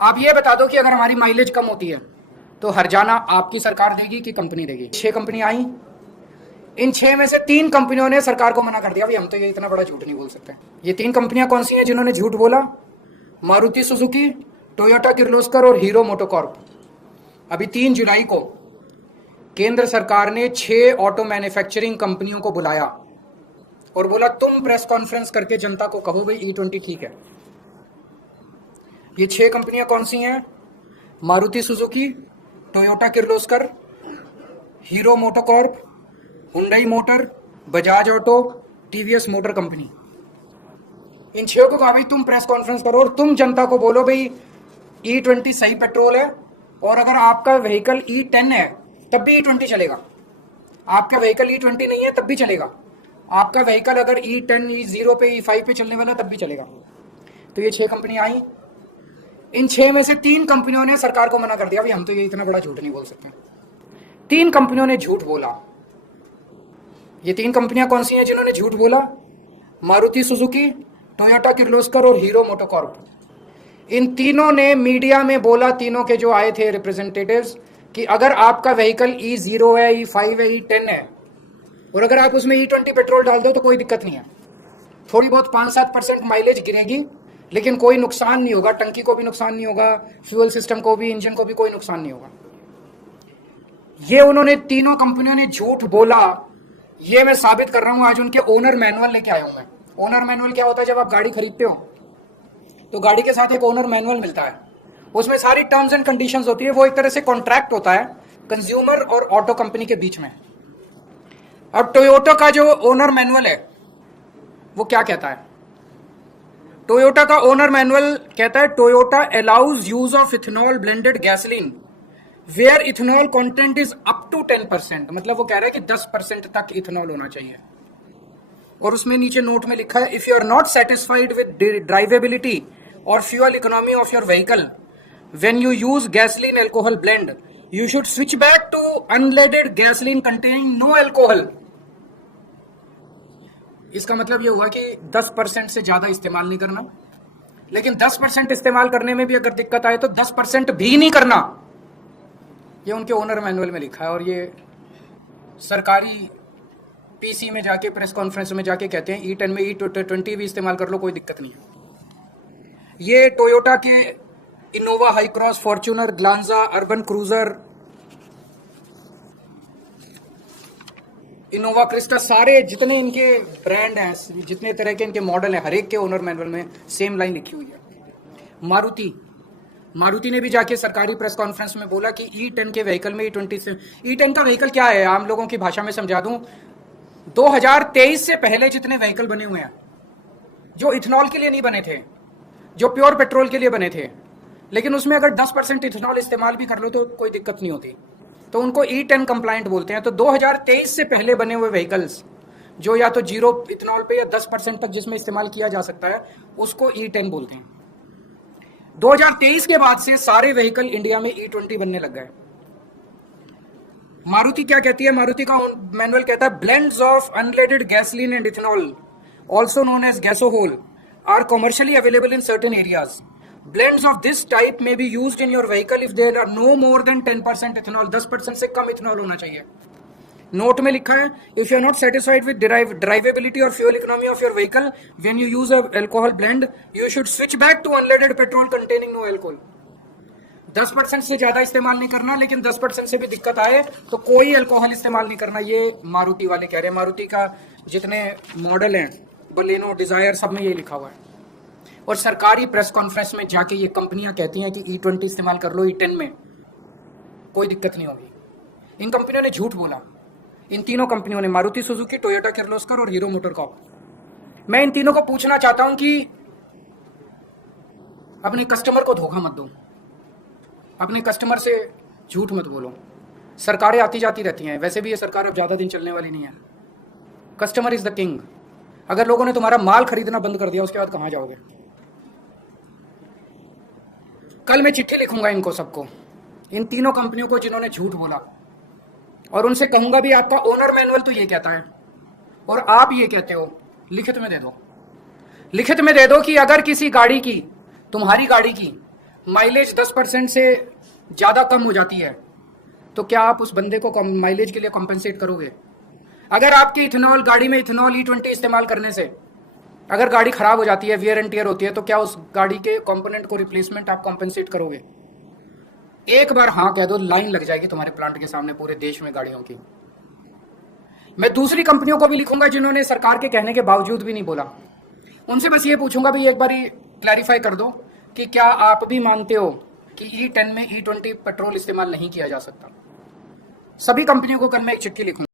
आप ये बता दो कि अगर हमारी माइलेज कम होती है तो हर्जाना आपकी सरकार देगी कि कंपनी देगी? 6 कंपनी आई, इन 6 में से 3 कंपनियों ने सरकार को मना कर दिया, भाई हम तो ये इतना बड़ा झूठ नहीं बोल सकते। ये 3 कंपनियां कौन सी हैं जिन्होंने झूठ बोला? मारुति सुजुकी, टोयोटा किर्लोस्कर और हीरो मोटोकॉर्प। अभी 3 जुलाई को केंद्र सरकार ने 6 ऑटो मैन्युफैक्चरिंग कंपनियों को बुलाया और बोला तुम प्रेस कॉन्फ्रेंस करके जनता को कहो भाई E20 ठीक है। ये 6 कंपनियां कौन सी हैं? Maruti Suzuki, Toyota Kirloskar, Hero MotoCorp, Hyundai motor, Bajaj auto, TVS motor company. इन 6 को कहा भाई तुम प्रेस कॉन्फ्रेंस करो और तुम जनता को बोलो भाई E20 सही पेट्रोल है, और अगर आपका व्हीकल E10 है तब भी E20 चलेगा, आपका व्हीकल E20 नहीं है तब भी चलेगा, आपका व्हीकल अगर E10, E0 पे, E5 पे चलने वाला तब भी चलेगा। तो ये 6 कंपनी आई, इन 6 में से 3 कंपनियों ने सरकार को मना कर दिया, भाई हम तो ये इतना बड़ा झूठ नहीं बोल सकते। 3 कंपनियों ने झूठ बोला। ये 3 कंपनियां कौन सी हैं जिन्होंने झूठ बोला? मारुति सुजुकी, टोयोटा किर्लोस्कर और हीरो मोटोकॉर्प। इन तीनों ने मीडिया में बोला, तीनों के जो आए थे रिप्रेजेंटेटिव्स, कि अगर आपका व्हीकल E0 है, E5 है, E10 है और अगर आप उसमें E20 पेट्रोल डाल दो तो कोई दिक्कत नहीं है। थोड़ी बहुत 5-7% माइलेज गिरेगी लेकिन कोई नुकसान नहीं होगा, टंकी को भी नुकसान नहीं होगा, फ्यूल सिस्टम को भी, इंजन को भी कोई नुकसान नहीं होगा। ये उन्होंने तीनों कंपनियों ने झूठ बोला। ये मैं साबित कर रहा हूं, आज उनके ओनर मैनुअल लेके आया हूं मैं। ओनर मैनुअल क्या होता है? जब आप गाड़ी खरीदते हो तो गाड़ी के साथ एक ओनर मैनुअल मिलता है, उसमें सारी टर्म्स एंड कंडीशंस होती है। वो एक तरह से कॉन्ट्रैक्ट होता है कंज्यूमर और ऑटो कंपनी के बीच में। अब टोयोटा का जो ओनर मैनुअल है वो क्या कहता है? टोयोटा का ओनर मैनुअल कहता है Toyota allows use of ethanol blended gasoline where ethanol content is up to 10%। मतलब वो कह रहा है कि 10% तक इथेनॉल होना चाहिए। और उसमें नीचे नोट में लिखा है if you are not satisfied with drivability और fuel economy of your vehicle when you use gasoline alcohol blend you should switch back to unleaded gasoline containing no alcohol. इसका मतलब ये हुआ कि 10% से ज्यादा इस्तेमाल नहीं करना, लेकिन 10% इस्तेमाल करने में भी अगर दिक्कत आए तो 10% भी नहीं करना। ये उनके ओनर मैनुअल में लिखा है और ये सरकारी पीसी में जाके, प्रेस कॉन्फ्रेंस में जाके कहते हैं E10 में E20 भी इस्तेमाल कर लो, कोई दिक्कत नहीं है। ये टोयोटा के Innova, high cross, Fortuner, Glanza, urban cruiser, Innova Crysta, सारे जितने इनके ब्रांड हैं, जितने तरह के इनके मॉडल हैं, हर एक के ओनर मैनुअल में सेम लाइन लिखी हुई है। मारुति ने भी जाके सरकारी प्रेस कॉन्फ्रेंस में बोला कि E10 के व्हीकल में E20 से, E10 का व्हीकल क्या है आम लोगों की भाषा में समझा दूं, 2023 से पहले जितने व्हीकल बने हुए हैं जो इथेनॉल के लिए नहीं बने थे, जो प्योर पेट्रोल के लिए बने थे, लेकिन उसमें अगर 10% इथेनॉल इस्तेमाल भी कर लो तो कोई दिक्कत नहीं होती, तो उनको E10 कंप्लाइंट बोलते हैं। तो 2023 से पहले बने हुए व्हीकल्स जो या तो 0 इथेनॉल पे या 10% तक जिसमें इस्तेमाल किया जा सकता है उसको E10 बोलते हैं। 2023 के बाद से सारे व्हीकल इंडिया में E20 बनने लग गए। मारुति क्या कहती है? मारुति का मैनुअल कहता है blends of unleaded gasoline and ethanol also known as gasohol are commercially available in certain areas. Blends of this type may be used in your vehicle if there are no more than 10% ethanol. 10% से कम ethanol होना चाहिए। Note में लिखा है if you are not satisfied with drivability or fuel economy of your vehicle when you use a alcohol blend you should switch back to unleaded petrol containing no alcohol. 10% से ज्यादा इस्तेमाल नहीं करना, लेकिन 10% से भी दिक्कत आए तो कोई अल्कोहल इस्तेमाल नहीं करना। ये मारुति वाले कह रहे हैं। मारुति का जितने मॉडल हैं, बलेनो, डिजायर, सब में ये लिखा हुआ है। और सरकारी प्रेस कॉन्फ्रेंस में जाके ये कंपनियां कहती हैं कि E20 इस्तेमाल कर लो E10 में, कोई दिक्कत नहीं होगी। इन कंपनियों ने झूठ बोला, इन तीनों कंपनियों ने, मारुति सुजुकी, टोयोटा किर्लोस्कर और हीरो मोटोकॉर्प। मैं इन तीनों को पूछना चाहता हूं कि अपने कस्टमर को धोखा मत दो, अपने कस्टमर से झूठ मत बोलो। सरकारें आती जाती रहती हैं, वैसे भी ये सरकार अब ज्यादा दिन चलने वाली नहीं है। Customer is the king. अगर लोगों ने तुम्हारा माल खरीदना बंद कर दिया उसके बाद कहां जाओगे? कल मैं चिट्ठी लिखूंगा इनको सबको, इन तीनों कंपनियों को जिन्होंने झूठ बोला, और उनसे कहूंगा भी आपका ओनर मैनुअल तो ये कहता है और आप ये कहते हो, लिखित में दे दो। लिखित में दे दो कि अगर किसी गाड़ी की, तुम्हारी गाड़ी की माइलेज 10% से ज़्यादा कम हो जाती है, तो क्या आप उस बंदे को माइलेज के लिए कॉम्पेंसेट करोगे? अगर आपकी इथेनॉल गाड़ी में इथेनॉल E20 इस्तेमाल करने से अगर गाड़ी खराब हो जाती है, वियर एंड टियर होती है, तो क्या उस गाड़ी के कंपोनेंट को रिप्लेसमेंट आप कॉम्पेंसेट करोगे? एक बार हाँ कह दो, लाइन लग जाएगी तुम्हारे प्लांट के सामने पूरे देश में गाड़ियों की। मैं दूसरी कंपनियों को भी लिखूंगा जिन्होंने सरकार के कहने के बावजूद भी नहीं बोला, उनसे बस ये पूछूंगा भी एक बार क्लैरिफाई कर दो कि क्या आप भी मानते हो कि E10 में E20 पेट्रोल इस्तेमाल नहीं किया जा सकता? सभी कंपनियों को कल मैं एक चिट्ठी लिखूंगा।